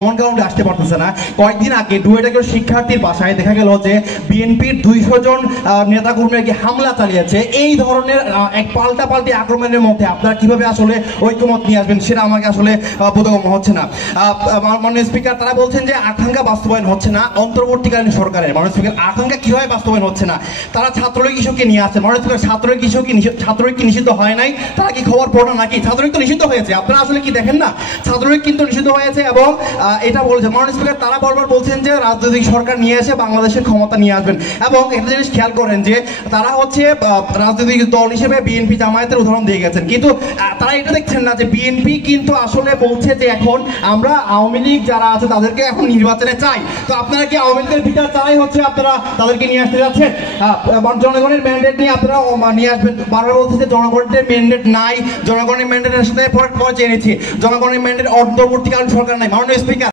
গ্রাউন্ডে আসতে পারতেছে না। কয়েকদিন আগে ডুয়েটের শিক্ষার্থীর বাসায় দেখা গেল যে বিএনপির 200 জন নেতাকর্মীকে হামলা চালিয়েছে। এই ধরনের এক পাল্টাপাল্টি আক্রমণের মধ্যে আপনারা কিভাবে আসলে ঐক্যমত নিয়ে আসবেন সেটা আমাকে আসলে বোধগম্য হচ্ছে না। মাননীয় স্পিকার তারা বলছেন যে আকাঙ্ক্ষা বাস্তবায়ন হচ্ছে না অন্তর্বর্তীকালীন সরকারের। মাননীয় স্পিকার আকাঙ্ক্ষা কিভাবে বাস্তবায়ন হচ্ছে না? তারা ছাত্রলীগ কৃষককে নিয়ে আসছে। মাননীয় স্পিকার ছাত্রলীগ কি নিষিদ্ধ হয় নাই? তারা কি খবর পড়ো নাকি? ছাত্রলীগ তো নিষিদ্ধ হয়েছে, আপনারা আসলে কি দেখেন না? ছাত্রলীগ কিন্তু নিষিদ্ধ হয়েছে এবং এটা বলছে মাননীয় স্পিকার তারা বারবার বলছেন যে রাজনৈতিক সরকার নিয়ে এসে বাংলাদেশের ক্ষমতা নিয়ে আসবেন এবং একটা জিনিস খেয়াল করেন যে তারা হচ্ছে রাজনৈতিক দল হিসেবে বিএনপি জামায়াতের উদাহরণ দিয়ে গেছেন, কিন্তু তারা এটা দেখছেন না যে বিএনপি কিন্তু আসলে বলছে যে এখন আমরা আওয়ামী লীগ যারা আছে তাদেরকে এখন নির্বাচনে চাই। তো আপনারা কি আওয়ামী লীগের বিচার চাই হচ্ছে আপনারা তাদেরকে নিয়ে আসতে যাচ্ছেন? জনগণের ম্যান্ডেট নিয়ে আপনারা নিয়ে আসবেন। বারবার বলছে যে জনগণের ম্যান্ডেট নাই, জনগণের ম্যান্ডেটের সাথে পরে জেনেছি জনগণের ম্যান্ডেট অন্তর্বর্তীকালীন সরকার নাই। মাননীয় স্পিকার